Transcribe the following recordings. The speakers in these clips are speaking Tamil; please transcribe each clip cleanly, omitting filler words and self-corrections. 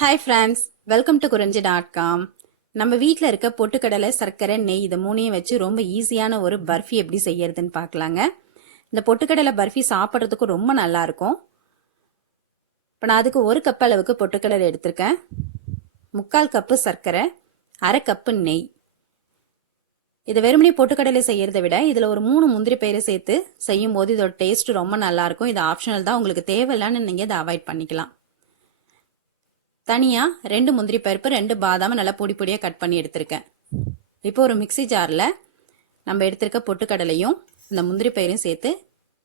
ஹாய் ஃப்ரெண்ட்ஸ், வெல்கம் டு குறிஞ்சி.com. நம்ம வீட்டில் இருக்க பொட்டுக்கடலை, சர்க்கரை, நெய் இது மூணையும் வச்சு ரொம்ப ஈஸியான ஒரு பர்ஃபி எப்படி செய்யறதுன்னு பார்க்கலாங்க. இந்த பொட்டுக்கடலை பர்ஃபி சாப்பிட்றதுக்கு ரொம்ப நல்லா இருக்கும். இப்போ நான் அதுக்கு 1 கப் அளவுக்கு பொட்டுக்கடலை எடுத்திருக்கேன், 3/4 கப்பு சர்க்கரை, 1/2 கப்பு நெய். இது வெறுமனே பொட்டுக்கடலை செய்யறதை விட இதில் ஒரு 3 முந்திரி பயிரை சேர்த்து செய்யும் போது இதோட டேஸ்ட் ரொம்ப நல்லா இருக்கும். இது ஆப்ஷனல் தான், உங்களுக்கு தேவையில்லைன்னு நீங்கள் இதை அவாய்ட் பண்ணிக்கலாம். தனியாக 2 முந்திரி பருப்பு, 2 பாதாம் நல்லா பொடி பொடியாக கட் பண்ணி எடுத்திருக்கேன். இப்போ ஒரு மிக்சி ஜாரில் நம்ம எடுத்திருக்க பொட்டுக்கடலையும் இந்த முந்திரி பயிரையும் சேர்த்து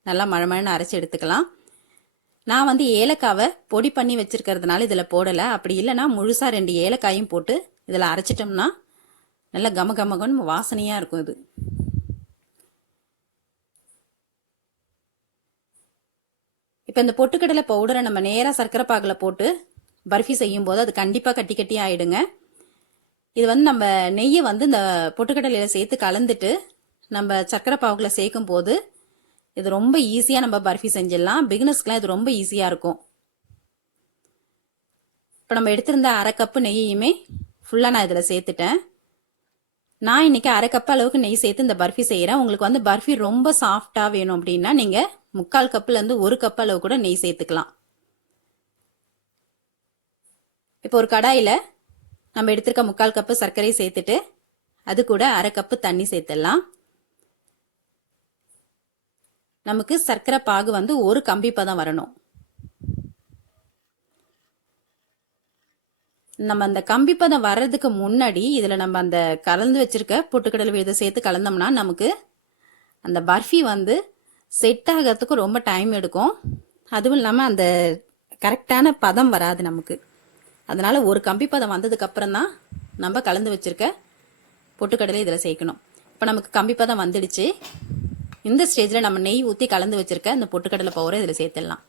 நல்லா மழமழன்னு அரைச்சி எடுத்துக்கலாம். நான் வந்து ஏலக்காவை பொடி பண்ணி வச்சுருக்கிறதுனால இதில் போடலை. அப்படி இல்லைன்னா முழுசாக 2 ஏலக்காயும் போட்டு இதில் அரைச்சிட்டோம்னா நல்லா கம கமகன்னு வாசனையாக இருக்கும். இது இப்போ இந்த பொட்டுக்கடலை பவுடரை நம்ம நேராக சர்க்கரை பாகில் போட்டு பர்ஃபி செய்யும் போது அது கண்டிப்பாக கட்டி கட்டி ஆகிடுங்க. இது வந்து நம்ம நெய்யை வந்து இந்த பொட்டுக்கடலையில் சேர்த்து கலந்துட்டு நம்ம சர்க்கரை பாகுல சேர்க்கும் போது இது ரொம்ப ஈஸியாக நம்ம பர்ஃபி செஞ்சிடலாம். பிகினர்ஸ்க்குலாம் இது ரொம்ப ஈஸியாக இருக்கும். இப்போ நம்ம எடுத்திருந்த 1/2 கப்பு நெய்யுமே ஃபுல்லாக நான் இதில் சேர்த்துட்டேன். நான் இன்னைக்கு 1/2 கப் அளவுக்கு நெய் சேர்த்து இந்த பர்ஃபி செய்கிறேன். உங்களுக்கு வந்து பர்ஃபி ரொம்ப சாஃப்டாக வேணும் அப்படின்னா நீங்கள் 3/4 கப்புலேருந்து 1 கப் அளவு கூட நெய் சேர்த்துக்கலாம். இப்போ ஒரு கடாயில் நம்ம எடுத்திருக்க 3/4 கப்பு சர்க்கரை சேர்த்துட்டு அது கூட 1/2 கப்பு தண்ணி சேர்த்துடலாம். நமக்கு சர்க்கரை பாகு வந்து ஒரு கம்பி பதம் வரணும். நம்ம அந்த கம்பி பதம் வர்றதுக்கு முன்னாடி இதில் நம்ம அந்த கலந்து வச்சிருக்க பொட்டுக்கடலை விழுதை சேர்த்து கலந்தோம்னா நமக்கு அந்த பர்ஃபி வந்து செட் ஆகிறதுக்கு ரொம்ப டைம் எடுக்கும். அதுவும் இல்லாமல் அந்த கரெக்டான பதம் வராது நமக்கு. அதனால ஒரு கம்பி பதம் வந்ததுக்கு அப்புறம் தான் நம்ம கலந்து வச்சிருக்க பொட்டுக்கடலை இதில் சேர்க்கணும். இப்போ நமக்கு கம்பி பதம் வந்துடுச்சு. இந்த ஸ்டேஜில் நம்ம நெய் ஊற்றி கலந்து வச்சிருக்க இந்த பொட்டுக்கடலை பவுடரை இதில் சேர்த்துடலாம்.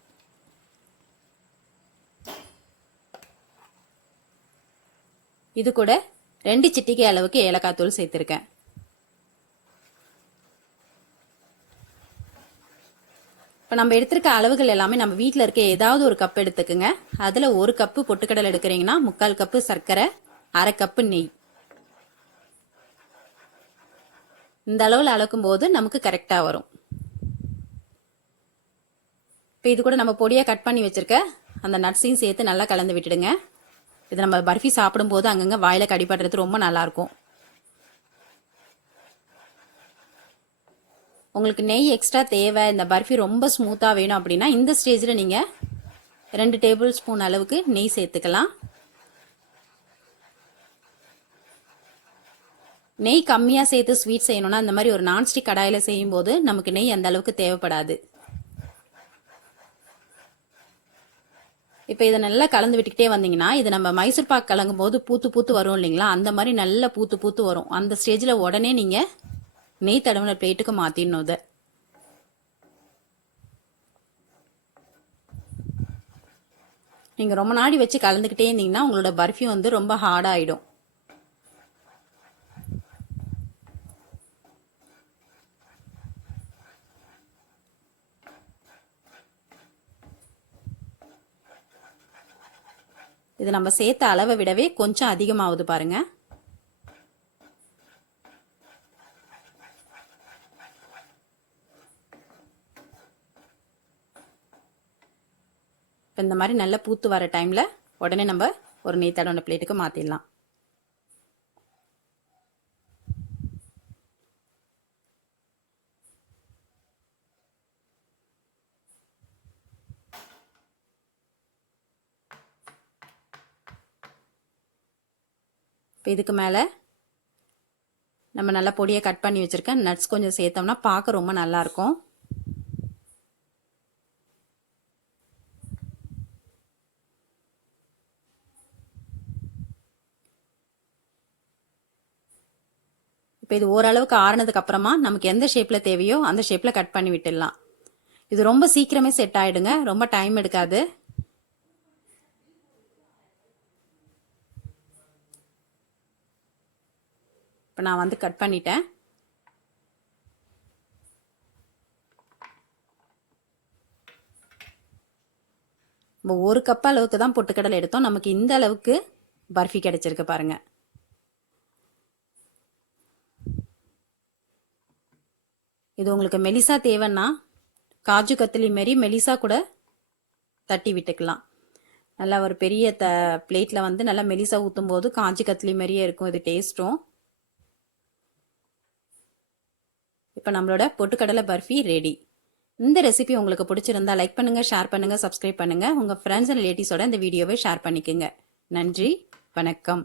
இது கூட 2 சிட்டிகை அளவுக்கு ஏலக்காய் தூள் சேர்த்துருக்கேன். இப்போ நம்ம எடுத்திருக்க அளவுகள் எல்லாமே நம்ம வீட்டில் இருக்க ஏதாவது ஒரு கப் எடுத்துக்குங்க. அதில் 1 கப்பு பொட்டுக்கடலை எடுக்கிறீங்கன்னா 3/4 கப்பு சர்க்கரை, 1/2 கப்பு நெய். இந்த அளவில் அளக்கும் போது நமக்கு கரெக்டாக வரும். இப்போ இது கூட நம்ம பொடியாக கட் பண்ணி வச்சிருக்க அந்த நட்ஸையும் சேர்த்து நல்லா கலந்து விட்டுடுங்க. இது நம்ம பர்ஃபி சாப்பிடும்போது அங்கங்கே வாயில் கடிப்படுறது ரொம்ப நல்லாயிருக்கும். உங்களுக்கு நெய் எக்ஸ்ட்ரா தேவை, இந்த பர்ஃபி ரொம்ப ஸ்மூத்தாக வேணும் அப்படின்னா இந்த ஸ்டேஜில் நீங்கள் 2 டேபிள் ஸ்பூன் அளவுக்கு நெய் சேர்த்துக்கலாம். நெய் கம்மியாக சேர்த்து ஸ்வீட் செய்யணும்னா இந்த மாதிரி ஒரு நான்ஸ்டிக் கடாயில் செய்யும்போது நமக்கு நெய் அந்த அளவுக்கு தேவைப்படாது. இப்போ இதை நல்லா கலந்து விட்டுக்கிட்டே வந்தீங்கன்னா இது நம்ம மைசூர் பாக் கலங்கும் போது பூத்து பூத்து வரும் இல்லைங்களா, அந்த மாதிரி நல்லா பூத்து பூத்து வரும். அந்த ஸ்டேஜில் உடனே நீங்கள் நெய் தடவின பிளேட்டுக்கு மாற்றிடணும். இதை நீங்கள் ரொம்ப நாடி வச்சு கலந்துக்கிட்டே இருந்தீங்கன்னா உங்களோட பர்ஃபி வந்து ரொம்ப ஹார்டாகிடும். இது நம்ம சேர்த்த அளவை விடவே கொஞ்சம் அதிகமாகுது பாருங்க. இப்போ இந்த மாதிரி நல்லா பூத்து வர டைமில் உடனே நம்ம ஒரு நெய் தடவின பிளேட்டுக்கு மாற்றிடலாம். இப்போ இதுக்கு மேலே நம்ம நல்லா பொடியை கட் பண்ணி வச்சுருக்க நட்ஸ் கொஞ்சம் சேர்த்தோம்னா பார்க்க ரொம்ப நல்லாயிருக்கும். இப்போ இது ஓரளவுக்கு ஆறுனதுக்கு அப்புறமா நமக்கு எந்த ஷேப்பில் தேவையோ அந்த ஷேப்பில் கட் பண்ணி விட்டுடலாம். இது ரொம்ப சீக்கிரமே செட் ஆகிடுங்க, ரொம்ப டைம் எடுக்காது. இப்போ நான் வந்து கட் பண்ணிட்டேன். நம்ம 1 கப் அளவுக்கு தான் பொட்டுக்கடலை எடுத்தோம். நமக்கு இந்த அளவுக்கு பர்ஃபி கிடைச்சிருக்கு பாருங்க. இது உங்களுக்கு மெலிசா தேவைன்னா காஜு கத்திலி மாரி மெலிசா கூட தட்டி விட்டுக்கலாம். நல்லா ஒரு பெரிய பிளேட்டில் வந்து நல்லா மெலிசா ஊற்றும் போது காஜு கத்திலி மாதிரியே இருக்கும் இது டேஸ்ட்டும். இப்போ நம்மளோட பொட்டுக்கடலை பர்ஃபி ரெடி. இந்த ரெசிபி உங்களுக்கு பிடிச்சிருந்தா லைக் பண்ணுங்கள், ஷேர் பண்ணுங்கள், சப்ஸ்கிரைப் பண்ணுங்கள். உங்கள் ஃப்ரெண்ட்ஸ் அண்ட் ரிலேட்டிவ்ஸோட இந்த வீடியோவை ஷேர் பண்ணிக்கோங்க. நன்றி, வணக்கம்.